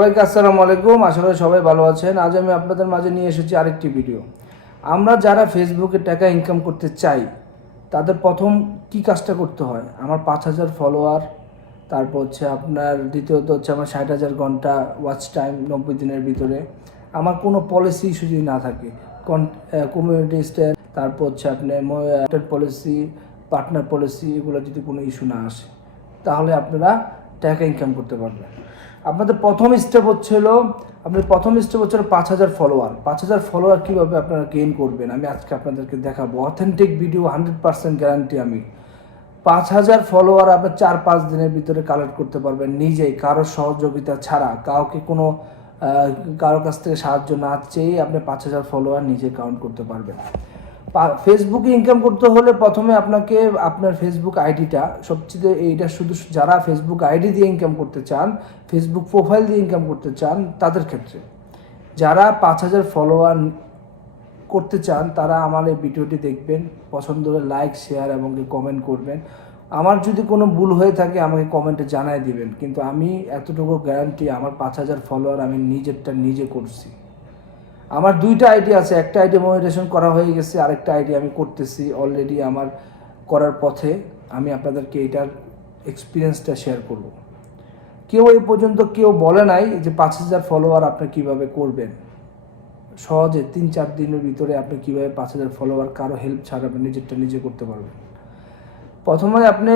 সবাইকে আসসালামু আলাইকুম। আশা করি সবাই ভালো আছেন। আজ আমি আপনাদের মাঝে নিয়ে এসেছি আরেকটি ভিডিও আমরা যারা ফেসবুকে টাকা ইনকাম করতে চাই, তাদের প্রথম কি কাজটা করতে হয়? আমার পাঁচ হাজার ফলোয়ার তারপর হচ্ছে আপনার দ্বিতীয়ত হচ্ছে আমার ষাট হাজার ঘণ্টা ওয়াচ টাইম নব্বই দিনের ভিতরে। আমার কোনো পলিসি ইস্যু যদি না থাকে কমিউনিটি স্ট্যান্ড তারপর হচ্ছে আপনার পলিসি পার্টনার পলিসি এগুলো যদি কোনো ইস্যু না আসে, তাহলে আপনারা টাকা ইনকাম করতে পারবেন। আপনাদের প্রথম স্টেপ হচ্ছিল আপনার প্রথম স্টেপ হচ্ছে পাঁচ হাজার ফলোয়ার পাঁচ হাজার ফলোয়ার কীভাবে আপনারা গেইন করবেন? আমি আজকে আপনাদেরকে দেখাবো। Authentic video hundred percent guarantee আমি। পাঁচ হাজার ফলোয়ার আপনার চার পাঁচ দিনের ভিতরে কালেক্ট করতে পারবেন নিজেই, কারোর সহযোগিতা ছাড়া। কাউকে কোনো কারোর কাছ থেকে সাহায্য না চেয়েই আপনি পাঁচ হাজার ফলোয়ার নিজে কাউন্ট করতে পারবেন। ফেসবুকে ইনকাম করতে হলে প্রথমে আপনাকে আপনার ফেসবুক আইডিটা সবচেয়ে এইটা শুধু যারা ফেসবুক আইডি দিয়ে ইনকাম করতে চান ফেসবুক প্রোফাইল দিয়ে ইনকাম করতে চান, তাদের ক্ষেত্রে। যারা পাঁচ হাজার ফলোয়ার করতে চান, তারা আমার এই ভিডিওটি দেখবেন, পছন্দ হলে লাইক শেয়ার এবং কমেন্ট করবেন। আমার যদি কোনো ভুল হয়ে থাকে, আমাকে কমেন্টে জানাই দিবেন। কিন্তু আমি এতটুকু গ্যারান্টি আমার পাঁচ হাজার ফলোয়ার আমি নিজেরটা নিজে করছি। আমার দুইটা আইডি আছে, একটা আইডি মনিটেশন করা হয়ে গেছে, আরেকটা আইডি আমি করতেছি অলরেডি আমার করার পথে। আমি আপনাদেরকে এটার এক্সপিরিয়েন্সটা শেয়ার করব। কেউ এই পর্যন্ত কেউ বলে নাই যে পাঁচ হাজার ফলোয়ার আপনি কীভাবে করবেন। সহজে তিন চার দিনের ভিতরে আপনি কীভাবে পাঁচ হাজার ফলোয়ার কারও হেল্প ছাড়া আপনি নিজেরটা নিজে করতে পারবেন। প্রথমে আপনি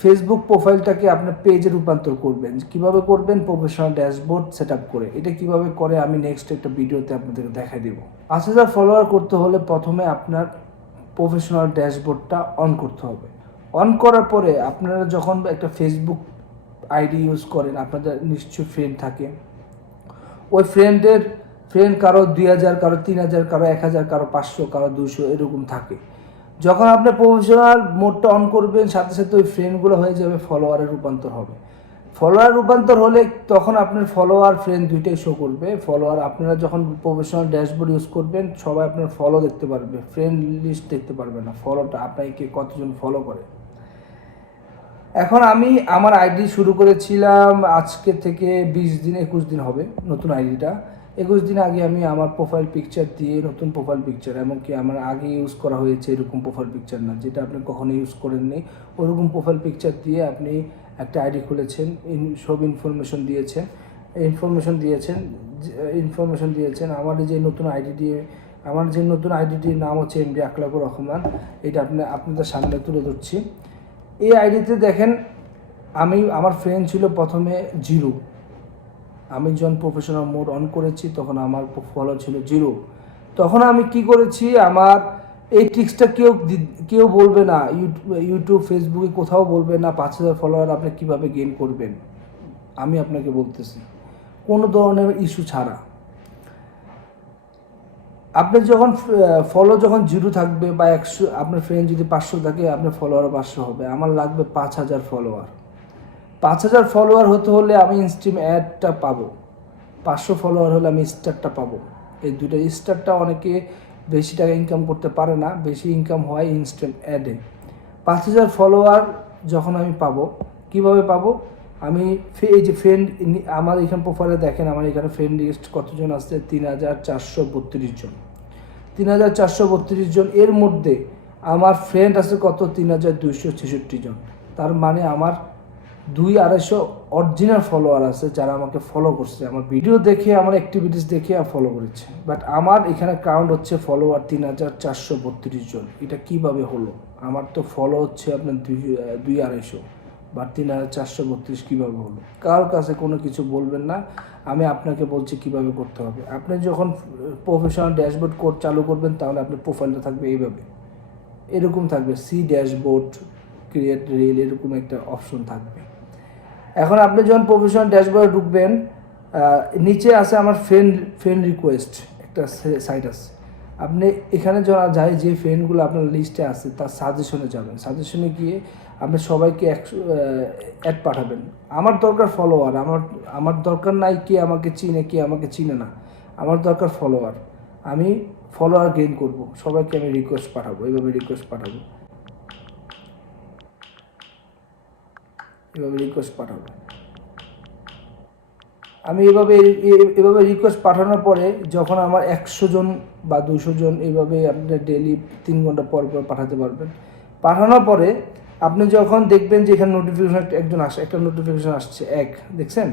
ফেসবুক প্রোফাইলটাকে আপনার পেজে রূপান্তর করবেন। কীভাবে করবেন? প্রফেশনাল ড্যাশবোর্ড সেট করে। এটা কীভাবে করে? আমি নেক্সট একটা ভিডিওতে আপনাদেরকে দেখাই দেবো। পাঁচ হাজার ফলোয়ার করতে হলে প্রথমে আপনার প্রফেশনাল ড্যাশবোর্ডটা অন করতে হবে। অন করার পরে আপনারা যখন একটা ফেসবুক আইডি ইউজ করেন, আপনাদের নিশ্চয়ই ফ্রেন্ড থাকে। ওই ফ্রেন্ডের ফ্রেন্ড কারও দুই হাজার, কারও তিন হাজার, কারও এক হাজার, কারও পাঁচশো, কারও দুশো এরকম থাকে। যখন আপনি প্রফেশনাল মোডটা অন করবেন, সাথে সাথে ওই ফ্রেন্ডগুলো হয়ে যাবে ফলোয়ারে রূপান্তর হবে। ফলোয়ার রূপান্তর হলে তখন আপনার ফলোয়ার ফ্রেন্ড দুইটাই শো করবে। ফলোয়ার আপনারা যখন প্রফেশনাল ড্যাশবোর্ড ইউজ করবেন, সবাই আপনার ফলো দেখতে পারবে। ফ্রেন্ড লিস্ট দেখতে পারবে না। ফলোটা আপনাকে কতজন ফলো করে? এখন আমি আমার আইডি শুরু করেছিলাম, আজকে থেকে বিশ দিন, একুশ দিন হবে নতুন আইডিটা একুশ দিন আগে আমি আমার প্রোফাইল পিকচার দিয়ে নতুন প্রোফাইল পিকচার এমনকি আমার আগে ইউজ করা হয়েছে এরকম প্রোফাইল পিকচার না, যেটা আপনি কখনো ইউজ করেননি। ওরকম প্রোফাইল পিকচার দিয়ে আপনি একটা আইডি খুলেছেন সব ইনফরমেশন দিয়েছেন ইনফরমেশন দিয়েছেন ইনফরমেশন দিয়েছেন। আমার যে নতুন আইডি দিয়ে, আমার যে নতুন আইডিটির নাম হচ্ছে এমডি আকলাকুর রহমান, এটা আপনি, আপনাদের সামনে তুলে ধরছি। এই আইডিতে দেখেন, আমি, আমার ফ্রেন্ড ছিল প্রথমে জিরো। আমি যখন প্রফেশনাল মোড অন করেছি, তখন আমার ফলো ছিল জিরো তখন আমি কি করেছি, আমার এই ট্রিক্সটা কেউ কেউ বলবে না। ইউটিউব ফেসবুকে কোথাও বলবে না, পাঁচ হাজার ফলোয়ার আপনি কীভাবে গেইন করবেন? আমি আপনাকে বলতেছি, কোনো ধরনের ইস্যু ছাড়া। আপনি যখন ফলো যখন জিরো থাকবে বা একশো, আপনার ফ্রেন্ড যদি পাঁচশো থাকে, আপনার ফলোয়ার পাঁচশো হবে। আমার লাগবে পাঁচ হাজার ফলোয়ার পাঁচ হাজার ফলোয়ার হতে হলে আমি ইনস্ট্রিম অ্যাডটা পাবো। পাঁচশো ফলোয়ার হলে আমি স্টারটা পাবো। এই দুটো স্টারটা অনেকে বেশি টাকা ইনকাম করতে পারে না, বেশি ইনকাম হয় ইনস্ট্যান্ট অ্যাডে পাঁচ হাজার ফলোয়ার যখন আমি পাবো, কীভাবে পাবো? আমি এই যে ফ্রেন্ড আমার এখানে প্রোফাইলে দেখেন, আমার এখানে ফ্রেন্ড লিস্ট কতজন আসছে তিন হাজার চারশো বত্রিশ জন। তিন হাজার চারশো বত্রিশ জন, এর মধ্যে আমার ফ্রেন্ড আছে কত? তিন হাজার দুইশো ছেষট্টি জন। তার মানে আমার দুই আড়াইশো অরিজিনাল ফলোয়ার আছে যারা আমাকে ফলো করছে। আমার ভিডিও দেখে, আমার অ্যাক্টিভিটিস দেখে আর ফলো করেছে। বাট আমার এখানে কাউন্ট হচ্ছে ফলোয়ার তিন হাজার চারশো বত্রিশ জন। এটা কীভাবে হলো? আমার তো ফলো হচ্ছে আপনার দুই দুই আড়াইশো। বা তিন হাজার চারশো বত্রিশ কীভাবে হলো? কারোর কাছে কোনো কিছু বলবেন না। আমি আপনাকে বলছি কীভাবে করতে হবে। আপনি যখন প্রফেশনাল ড্যাশবোর্ড কোড চালু করবেন, তাহলে আপনার প্রোফাইলটা থাকবে এইভাবে। এরকম থাকবে। সি ড্যাশবোর্ড ক্রিয়েট রিল এরকম একটা অপশন থাকবে। এখন আপনি যখন প্রফেশনাল ড্যাশবোর্ডে ঢুকবেন নিচে আছে আমার ফ্রেন্ড ফ্রেন্ড রিকোয়েস্ট একটা সাইট আছে। আপনি এখানে যারা যায় যে ফ্রেন্ডগুলো আপনার লিস্টে আছে, তার সাজেশনে যাবেন। সাজেশনে গিয়ে আপনি সবাইকে একশো অ্যাড পাঠাবেন। আমার দরকার ফলোয়ার আমার আমার দরকার নাই কে আমাকে চিনে, কে আমাকে চিনে না। আমার দরকার ফলোয়ার আমি ফলোয়ার গেইন করব। সবাইকে আমি রিকোয়েস্ট পাঠাবো, এইভাবে রিকোয়েস্ট পাঠাবো। এভাবে রিকোয়েস্ট পাঠাবো আমি এভাবে এভাবে রিকোয়েস্ট পাঠানোর পরে যখন আমার একশো জন বা দুশো জন এইভাবে আপনি ডেলি তিন ঘণ্টা পর পর পাঠাতে পারবেন। পাঠানোর পরে আপনি যখন দেখবেন যে এখানে নোটিফিকেশন একজন আসে, একটা নোটিফিকেশন আসছে, এক, দেখছেন?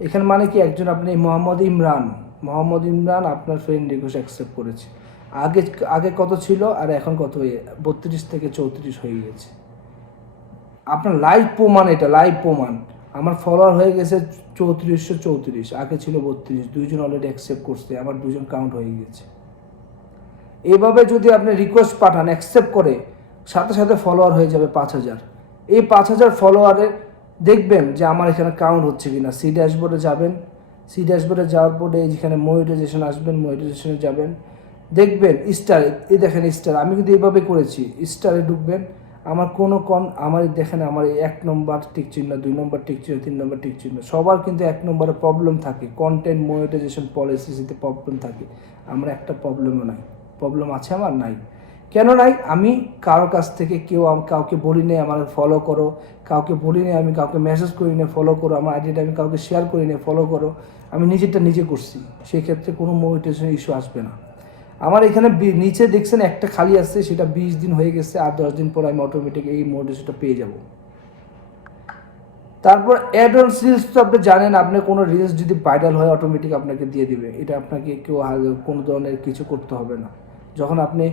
এখানে মানে কি একজন আপনি মোহাম্মদ ইমরান মোহাম্মদ ইমরান আপনার ফ্রেন্ড রিকোয়েস্ট অ্যাকসেপ্ট করেছে। আগে আগে কত ছিল? আর এখন কত হয়ে, বত্রিশ থেকে চৌত্রিশ হয়ে গেছে আপনার লাইভ প্রমাণ এটা লাইভ প্রমাণ। আমার ফলোয়ার হয়ে গেছে চৌত্রিশশো চৌত্রিশ, আগে ছিল বত্রিশ, দুইজন অলরেডি অ্যাকসেপ্ট করছে আমার দুজন কাউন্ট হয়ে গেছে। এইভাবে যদি আপনি রিকোয়েস্ট পাঠান অ্যাকসেপ্ট করে, সাথে সাথে ফলোয়ার হয়ে যাবে পাঁচ হাজার। এই পাঁচ হাজার ফলোয়ারে দেখবেন যে আমার এখানে কাউন্ট হচ্ছে কিনা। সি ড্যাশবোর্ডে যাবেন সি ড্যাশবোর্ডে যাওয়ার পরে যেখানে মনিটাইজেশন আসবেন মনিটাইজেশনে যাবেন। দেখবেন স্টার এই দেখেন স্টার আমি কিন্তু এইভাবে করেছি স্টারে ঢুকবেন আমার কোনো কন আমার দেখেন, আমার এই এক নম্বর টিক চিহ্ন, দুই নম্বর টিক চিহ্ন, তিন নম্বর টিক চিহ্ন, সবার কিন্তু এক নম্বরে প্রবলেম থাকে। কন্টেন্ট মনিটাইজেশন পলিসিতে প্রবলেম থাকে। আমার একটা প্রবলেমও নাই। প্রবলেম আছে আমার? নাই। কেন নাই? আমি কারও কাছ থেকে কেউ কাউকে বলি নেই, আমার ফলো করো। কাউকে বলি নেই, আমি কাউকে মেসেজ করি না ফলো করো। আমার আইডিটা আমি কাউকে শেয়ার করি না ফলো করো। আমি নিজেরটা নিজে করছি। সেই ক্ষেত্রে কোনো মোটিভেশন ইস্যু আসবে না। আমার এখানে নিচে দেখছেন একটা খালি আসছে সেটা বিশ দিন হয়ে গেছে, আর দশ দিন পর আমি অটোমেটিক এই মোটিভেশনটা পেয়ে যাব। তারপর অ্যাড অন রিলস তো আপনি জানেন, আপনি কোনো রিলস যদি ভাইরাল হয় অটোমেটিক আপনাকে দিয়ে দিবে। এটা আপনাকে কেউ কোনো ধরনের কিছু করতে হবে না। যখন আপনি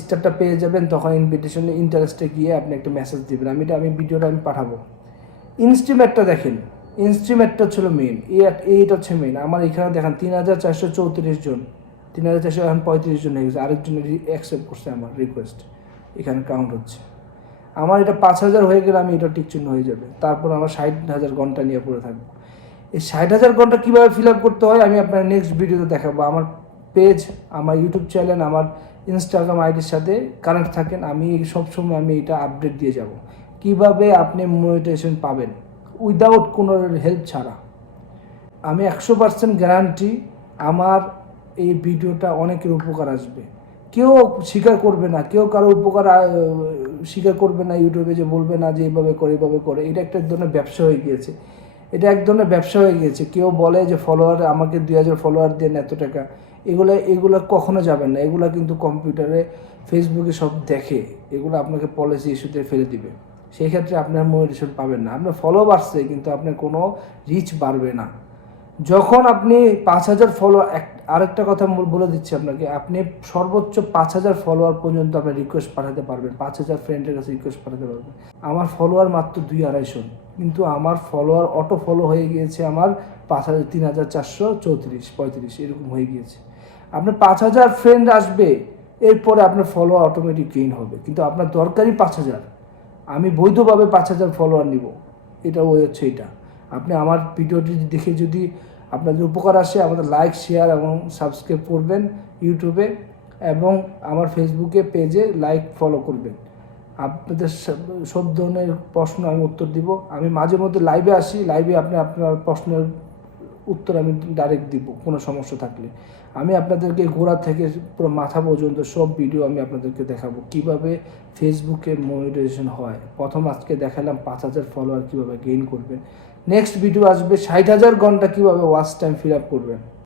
স্টারটা পেয়ে যাবেন, তখন ইনভিটেশনে ইন্টারেস্টে গিয়ে আপনি একটা মেসেজ দিবেন। আমি এটা, আমি ভিডিওটা আমি পাঠাবো। ইনস্ট্রিমেটটা দেখেন। ইনস্ট্রিমেটটা ছিল মেন এইটা হচ্ছে মেন আমার এখানে দেখেন তিন হাজার চারশো চৌত্রিশ জন। তিন হাজার চারশো এখন পঁয়ত্রিশ জন হয়ে গেছে আরেকজনের অ্যাকসেপ্ট করছে আমার রিকোয়েস্ট এখানে কাউন্ট হচ্ছে। আমার এটা পাঁচ হাজার হয়ে গেলে আমি এটা টিক চিহ্ন হয়ে যাবে। তারপর আমার ষাট হাজার ঘণ্টা নিয়ে পড়ে থাকব। এই ষাট হাজার ঘণ্টা কীভাবে ফিল আপ করতে হয় আমি আপনার নেক্সট ভিডিওতে দেখাবো। আমার পেজ আমার ইউটিউব চ্যানেল আমার ইনস্টাগ্রাম আইডির সাথে কানেক্ট থাকেন। আমি সবসময় আমি এটা আপডেট দিয়ে যাব। কীভাবে আপনি মনিটাইজেশন পাবেন? উইদাউট কোনো হেল্প ছাড়া। আমি একশো পার্সেন্ট গ্যারান্টি আমার এই ভিডিওটা অনেকের উপকার আসবে। কেউ স্বীকার করবে না, কেউ কারও উপকার স্বীকার করবে না ইউটিউবে যে বলবে না যে এইভাবে করে এইভাবে করে। এটা একটা এক ধরনের ব্যবসা হয়ে গিয়েছে। এটা এক ধরনের ব্যবসা হয়ে গিয়েছে। কেউ বলে যে ফলোয়ার আমাকে দুই হাজার ফলোয়ার দেন এত টাকা। এগুলো এগুলো কখনো যাবেন না। এগুলো কিন্তু কম্পিউটারে ফেসবুকে সব দেখে। এগুলো আপনাকে পলিসি ইস্যুতে ফেলে দিবে। সেই ক্ষেত্রে আপনার মোটিভেশন পাবেন না। আপনার ফলো বাড়ছে কিন্তু আপনার কোনো রিচ বাড়বে না। যখন আপনি পাঁচ হাজার ফলো আরেকটা কথা বলে দিচ্ছি আপনাকে, আপনি সর্বোচ্চ পাঁচ হাজার ফলোয়ার পর্যন্ত আপনি রিকোয়েস্ট পাঠাতে পারবেন, পাঁচ হাজার ফ্রেন্ডের কাছে রিকোয়েস্ট পাঠাতে পারবেন। আমার ফলোয়ার মাত্র দুই আড়াইশো কিন্তু আমার ফলোয়ার অটো ফলো হয়ে গিয়েছে আমার পাঁচ হাজার, তিন হাজার চারশো চৌত্রিশ, পঁয়ত্রিশ, এরকম হয়ে গিয়েছে। আপনার পাঁচ হাজার ফ্রেন্ড আসবে, এরপরে আপনার ফলোয়ার অটোমেটিক গেইন হবে, কিন্তু আপনার দরকারই পাঁচ হাজার। আমি বৈধভাবে পাঁচ হাজার ফলোয়ার নিব, এটা ওই হচ্ছে এটা। আপনি আমার ভিডিওটি দেখে যদি আপনাদের উপকার আসে, আমাদের লাইক শেয়ার এবং সাবস্ক্রাইব করবেন ইউটিউবে এবং আমার ফেসবুকে পেজে লাইক ফলো করবেন। আপনাদের সব- ধরনের প্রশ্ন আমি উত্তর দিব। আমি মাঝে মধ্যে লাইভে আসি লাইভে আপনি আপনার প্রশ্নের উত্তর আমি ডাইরেক্ট দিব, কোনো সমস্যা থাকলে। আমি আপনাদেরকে গোড়া থেকে পুরো মাথা পর্যন্ত সব ভিডিও আমি আপনাদেরকে দেখাবো, কীভাবে ফেসবুকে মনিটাইজেশন হয়। প্রথম আজকে দেখালাম পাঁচ হাজার ফলোয়ার কীভাবে গেইন করবেন। নেক্সট ভিডিও আসবে ষাট হাজার ঘণ্টা কীভাবে ওয়াচ টাইম ফিল আপ করবেন?